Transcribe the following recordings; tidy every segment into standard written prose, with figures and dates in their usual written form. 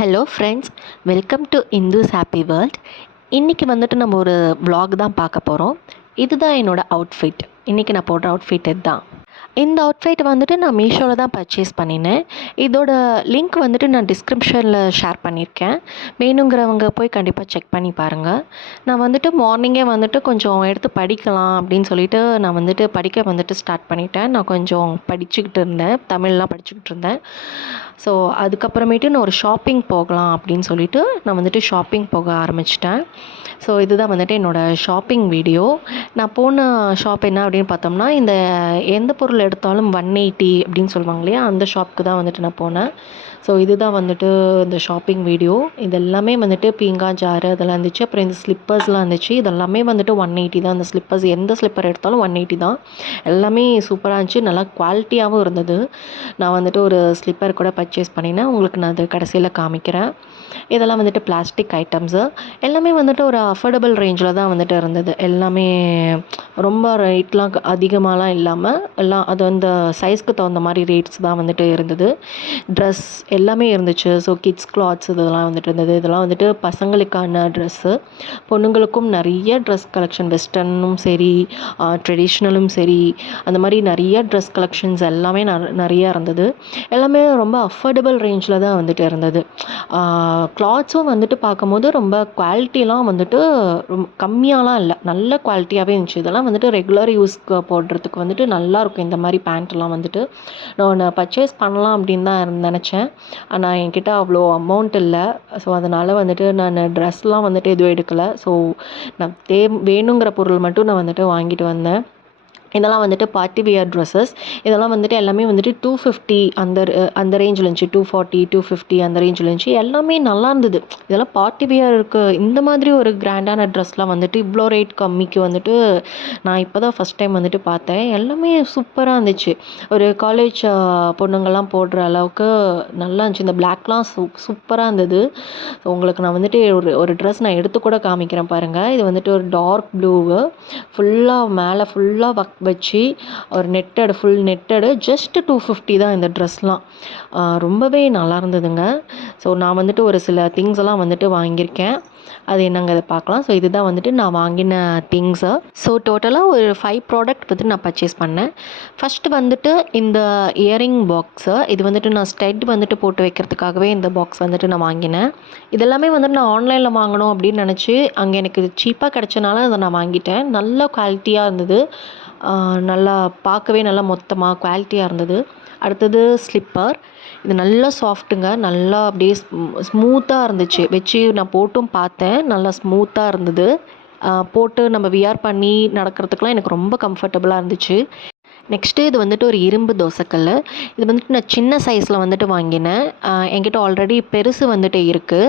Hello friends, welcome to Indus happy world. இன்றைக்கி வந்துட்டு நம்ம ஒரு vlog தான் பார்க்க போகிறோம். இதுதான் என்னோடய அவுட்ஃபிட். இன்றைக்கி நான் போடுற அவுட்ஃபிட் இதுதான். இந்த அவுட்ஃபிட் வந்துட்டு நான் மீஷோவில் தான் பர்ச்சேஸ் பண்ணினேன். இதோட லிங்க் வந்துட்டு நான் டிஸ்கிரிப்ஷனில் ஷேர் பண்ணியிருக்கேன். வேணுங்கிறவங்க போய் கண்டிப்பாக செக் பண்ணி பாருங்கள். நான் வந்துட்டு மார்னிங்கே வந்துட்டு கொஞ்சம் எடுத்து படிக்கலாம் அப்படின்னு சொல்லிட்டு நான் வந்துட்டு படிக்க வந்துட்டு ஸ்டார்ட் பண்ணிட்டேன். நான் கொஞ்சம் படிச்சுக்கிட்டு இருந்தேன், தமிழ்லாம் படிச்சுக்கிட்டு இருந்தேன். ஸோ அதுக்கப்புறமேட்டு நான் ஒரு ஷாப்பிங் போகலாம் அப்படின்னு சொல்லிட்டு நான் வந்துட்டு ஷாப்பிங் போக ஆரம்பிச்சிட்டேன். ஸோ இதுதான் வந்துட்டு என்னோடய ஷாப்பிங் வீடியோ. நான் போன ஷாப் என்ன அப்படின்னு பார்த்தோம்னா, இந்த எந்த பொருள் எடுத்தாலும் 180 அப்படின்னு சொல்லுவாங்க இல்லையா, அந்த ஷாப்புக்கு தான் வந்துட்டு நான் போனேன். ஸோ இதுதான் வந்துட்டு இந்த ஷாப்பிங் வீடியோ. இது எல்லாமே வந்துட்டு பீங்கா ஜாரு அதெல்லாம் இருந்துச்சு. அப்புறம் இந்த ஸ்லிப்பர்ஸ்லாம் இருந்துச்சு. இதெல்லாமே வந்துட்டு 180 தான். அந்த ஸ்லிப்பர்ஸ் எந்த ஸ்லிப்பர் எடுத்தாலும் 180 தான். எல்லாமே சூப்பராக இருந்துச்சு, நல்லா குவாலிட்டியாகவும் இருந்தது. நான் வந்துட்டு ஒரு ஸ்லிப்பர் கூட பர்ச்சேஸ் பண்ணினேன். உங்களுக்கு நான் அது கடைசியில் காமிக்கிறேன். இதெல்லாம் வந்துட்டு பிளாஸ்டிக் ஐட்டம்ஸு. எல்லாமே வந்துட்டு ஒரு அஃபோர்டபுள் ரேஞ்சில் தான் வந்துட்டு இருந்தது. எல்லாமே ரொம்ப ரேட்லாம் அதிகமாகலாம் இல்லாமல் எல்லாம் அது அந்த சைஸ்க்கு தகுந்த மாதிரி ரேட்ஸ் தான் வந்துட்டு இருந்தது. ட்ரெஸ் எல்லாமே இருந்துச்சு. ஸோ கிட்ஸ் கிளாத்ஸ் இதெல்லாம் வந்துட்டு இருந்தது. இதெல்லாம் வந்துட்டு பசங்களுக்கான ட்ரெஸ்ஸு. பொண்ணுங்களுக்கும் நிறைய ட்ரெஸ் கலெக்ஷன், வெஸ்டர்னும் சரி ட்ரெடிஷ்னலும் சரி, அந்த மாதிரி நிறைய ட்ரெஸ் கலெக்ஷன்ஸ் எல்லாமே நிறையா இருந்தது. எல்லாமே ரொம்ப அஃபோர்டபுள் ரேஞ்சில் தான் வந்துட்டு இருந்தது. கிளாத்ஸும் வந்துட்டு பார்க்கும்போது ரொம்ப குவாலிட்டிலாம் வந்துட்டு கம்மியாலாம் இல்லை, நல்ல குவாலிட்டியாகவே இருந்துச்சு. இதெல்லாம் வந்துட்டு ரெகுலர் யூஸ்க்கு போடுறதுக்கு வந்துட்டு நல்லாயிருக்கும். இந்த மாதிரி பேண்ட்லாம் வந்துட்டு நான் பர்ச்சேஸ் பண்ணலாம் அப்படின்னு தான் நினச்சேன். ஆனால் என்கிட்ட அவ்வளோ அமௌண்ட் இல்லை. ஸோ அதனால் வந்துட்டு நான் ட்ரெஸ்லாம் வந்துட்டு எதுவும் எடுக்கலை. ஸோ நான் வேணுங்கிற பொருள் மட்டும் நான் வந்துட்டு வாங்கிட்டு வந்தேன். இதெல்லாம் வந்துட்டு பார்ட்டி வியர் ட்ரெஸ்ஸஸ். இதெல்லாம் வந்துட்டு எல்லாமே வந்துட்டு 250 அந்த ரேஞ்சில் இருந்துச்சு. 240 250 அந்த ரேஞ்சில் இருந்துச்சு. எல்லாமே நல்லா இருந்தது. இதெல்லாம் பார்ட்டி வியருக்கு இந்த மாதிரி ஒரு கிராண்டான ட்ரெஸ்லாம் வந்துட்டு இவ்வளோ ரேட் கம்மிக்கு வந்துட்டு நான் இப்போ தான் ஃபஸ்ட் டைம் வந்துட்டு பார்த்தேன். எல்லாமே சூப்பராக இருந்துச்சு. ஒரு காலேஜ் பொண்ணுங்கள்லாம் போடுற அளவுக்கு நல்லா இருந்துச்சு. இந்த பிளாக்லாம் சூப்பராக இருந்தது. உங்களுக்கு நான் வந்துட்டு ஒரு ட்ரெஸ் நான் எடுத்து கூட காமிக்கிறேன் பாருங்கள். இது வந்துட்டு ஒரு டார்க் ப்ளூவு, ஃபுல்லாக மேலே ஃபுல்லாக வச்சு ஒரு ஃபுல் நெட்டடு. ஜஸ்ட் 250 தான் இந்த ட்ரெஸ்லாம். ரொம்பவே நல்லா இருந்ததுங்க. ஸோ நான் வந்துட்டு ஒரு சில திங்ஸ் எல்லாம் வந்துட்டு வாங்கியிருக்கேன். அது என்னங்க அதை பார்க்கலாம். ஸோ இதுதான் வந்துட்டு நான் வாங்கின திங்ஸு. ஸோ டோட்டலாக ஒரு 5 ப்ராடக்ட் வந்துட்டு நான் பர்ச்சேஸ் பண்ணேன். ஃபஸ்ட்டு வந்துட்டு இந்த இயரிங் பாக்ஸு. இது வந்துட்டு நான் ஸ்டெட் வந்துட்டு போட்டு வைக்கிறதுக்காகவே இந்த பாக்ஸ் வந்துட்டு நான் வாங்கினேன். இதெல்லாமே வந்துட்டு நான் ஆன்லைனில் வாங்கணும் அப்படின்னு நினச்சி அங்கே எனக்கு இது சீப்பாக கிடச்சனால அதை நான் வாங்கிட்டேன். நல்ல குவாலிட்டியாக இருந்தது. நல்லா பார்க்கவே நல்லா மொத்தமாக குவாலிட்டியாக இருந்தது. அடுத்தது ஸ்லிப்பர். இது நல்லா சாஃப்ட்டுங்க. நல்லா அப்படியே ஸ்மூத்தாக இருந்துச்சு. வச்சு நான் போட்டும் பார்த்தேன். நல்லா ஸ்மூத்தாக இருந்தது. போட்டு நம்ம வியர் பண்ணி நடக்கிறதுக்கெலாம் எனக்கு ரொம்ப கம்ஃபர்டபுளாக இருந்துச்சு. நெக்ஸ்ட்டு இது வந்துட்டு ஒரு இரும்பு தோசைக்கல். இது வந்துட்டு நான் சின்ன சைஸில் வந்துட்டு வாங்கினேன். என்கிட்ட ஆல்ரெடி பெருசு வந்துட்டு இருக்குது.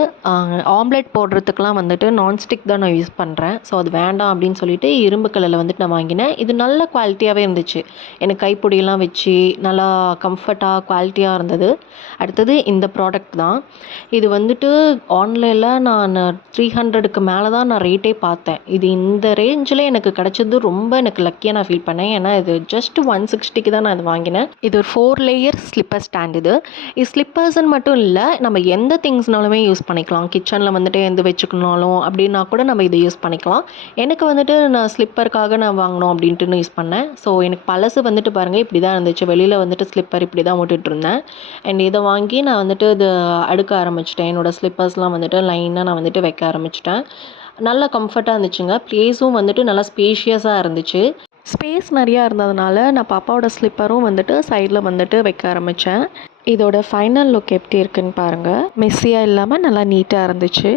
ஆம்லெட் போடுறதுக்கெலாம் வந்துட்டு நான்ஸ்டிக் தான் நான் யூஸ் பண்ணுறேன். ஸோ அது வேண்டாம் அப்படின்னு சொல்லிட்டு இரும்பு கல்லில் வந்துட்டு நான் வாங்கினேன். இது நல்ல குவாலிட்டியாகவே இருந்துச்சு. எனக்கு கைப்பிடியெல்லாம் வச்சு நல்லா கம்ஃபர்ட்டாக குவாலிட்டியாக இருந்தது. அடுத்தது இந்த ப்ராடக்ட் தான். இது வந்துட்டு ஆன்லைனில் நான் 300க்கு மேலே தான் நான் ரேட்டே பார்த்தேன். இது இந்த ரேஞ்சில் எனக்கு கிடச்சது ரொம்ப எனக்கு லக்கியாக நான் ஃபீல் பண்ணேன். ஏன்னா இது ஜஸ்ட் 160க்கு தான் நான் இது வாங்கினேன். இது ஒரு 4 லேயர் ஸ்லிப்பர் ஸ்டாண்ட். இது ஸ்லிப்பர்ஸ்ன்னு மட்டும் இல்லை, நம்ம எந்த திங்ஸ்னாலுமே யூஸ் பண்ணிக்கலாம். கிச்சனில் வந்துட்டு எந்த வச்சுக்கணுனாலும் அப்படின்னா கூட நம்ம இதை யூஸ் பண்ணிக்கலாம். எனக்கு வந்துட்டு நான் ஸ்லிப்பருக்காக நான் வாங்கினோம் அப்படின்ட்டு யூஸ் பண்ணேன். ஸோ எனக்கு பழசு வந்துட்டு பாருங்கள் இப்படி தான் இருந்துச்சு. வெளியில் வந்துட்டு ஸ்லிப்பர் இப்படி தான் விட்டுட்டு இருந்தேன். அண்ட் இதை வாங்கி நான் வந்துட்டு இது அடுக்க ஆரம்பிச்சிட்டேன். என்னோடய ஸ்லிப்பர்ஸ்லாம் வந்துட்டு லைனாக நான் வந்துட்டு வைக்க ஆரம்பிச்சிட்டேன். நல்லா கம்ஃபர்ட்டாக இருந்துச்சுங்க. ப்ளேஸும் வந்துட்டு நல்லா ஸ்பேஷியஸாக இருந்துச்சு. ஸ்பேஸ் நிறையா இருந்ததுனால நான் பாப்பாவோட ஸ்லிப்பரும் வந்துட்டு சைடில் வந்துட்டு வைக்க ஆரம்பித்தேன். இதோட ஃபைனல் லுக் எப்படி இருக்குன்னு பாருங்கள். மெஸ்ஸியாக இல்லாமல் நல்லா நீட்டாக இருந்துச்சு.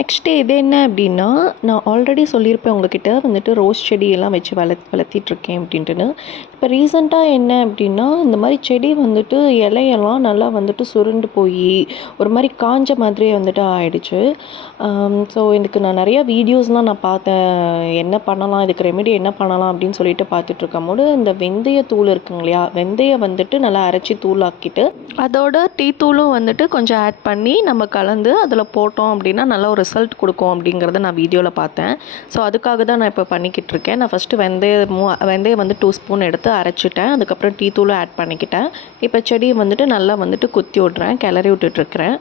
நெக்ஸ்ட்டு இது என்ன அப்படின்னா, நான் ஆல்ரெடி சொல்லியிருப்பேன் உங்ககிட்ட வந்துட்டு ரோஸ் செடியெல்லாம் வச்சு வளர்த்திட்ருக்கேன் அப்படின்ட்டுன்னு. இப்போ ரீசெண்டாக என்ன அப்படின்னா, இந்த மாதிரி செடி வந்துட்டு இலையெல்லாம் நல்லா வந்துட்டு சுருண்டு போய் ஒரு மாதிரி காஞ்ச மாதிரியே வந்துட்டு ஆயிடுச்சு. ஸோ இதுக்கு நான் நிறையா வீடியோஸ்லாம் நான் பார்த்தேன். என்ன பண்ணலாம், இதுக்கு ரெமெடி என்ன பண்ணலாம் அப்படின்னு சொல்லிட்டு பார்த்துட்ருக்கும் போது இந்த வெந்தயத்தூள் இருக்குங்க இல்லையா, வெந்தயம் வந்துட்டு நல்லா அரைச்சி தூளாக்கிட்டு அதோட டீ தூளும் வந்துட்டு கொஞ்சம் ஆட் பண்ணி நம்ம கலந்து அதில் போட்டோம் அப்படின்னா நல்ல ஒரு ரிசல்ட் கொடுக்கும் அப்படிங்கிறத நான் வீடியோவில் பார்த்தேன். ஸோ அதுக்காக தான் நான் இப்போ பண்ணிக்கிட்டு இருக்கேன். நான் ஃபஸ்ட்டு வெந்தயம் வந்து 2 ஸ்பூன் எடுத்து அரைச்சிட்டேன். அதுக்கப்புறம் டீ தூளும் ஆட் பண்ணிக்கிட்டேன். இப்போ செடியை வந்துட்டு நல்லா வந்துட்டு குத்தி விட்றேன், கிளறி விட்டுட்ருக்கிறேன்.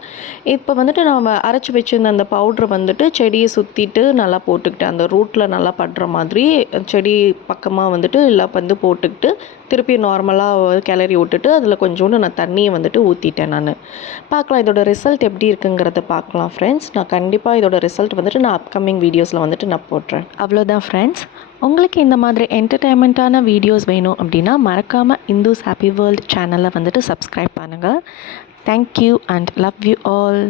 இப்போ வந்துட்டு நான் அரைச்சி வச்சிருந்த அந்த பவுட்ரு வந்துட்டு செடியை சுற்றிட்டு நல்லா போட்டுக்கிட்டேன். அந்த ரூட்டில் நல்லா படுற மாதிரி செடி பக்கமாக வந்துட்டு எல்லாம் வந்து போட்டுக்கிட்டு திருப்பி நார்மலாக கிளறி விட்டுட்டு அதில் கொஞ்சோண்டு நான் தண்ணியை வந்துட்டு ஊற்றிட்டேன் நான். பார்க்கலாம் இதோட ரிசல்ட் எப்படி இருக்குங்கிறத பார்க்கலாம் ஃப்ரெண்ட்ஸ். நான் கண்டிப்பாக இதோட ரிசல்ட் வந்துட்டு நான் அப்கமிங் வீடியோஸில் வந்துட்டு நான் போடுறேன். அவ்வளோதான் ஃப்ரெண்ட்ஸ். உங்களுக்கு இந்த மாதிரி என்டர்டைன்மெண்ட்டான வீடியோஸ் வேணும் அப்படின்னா மறக்காமல் இந்துஸ் ஹாப்பி வேர்ல்ட் சேனலை வந்துட்டு சப்ஸ்கிரைப் பண்ணுங்கள். Thank you and love you all.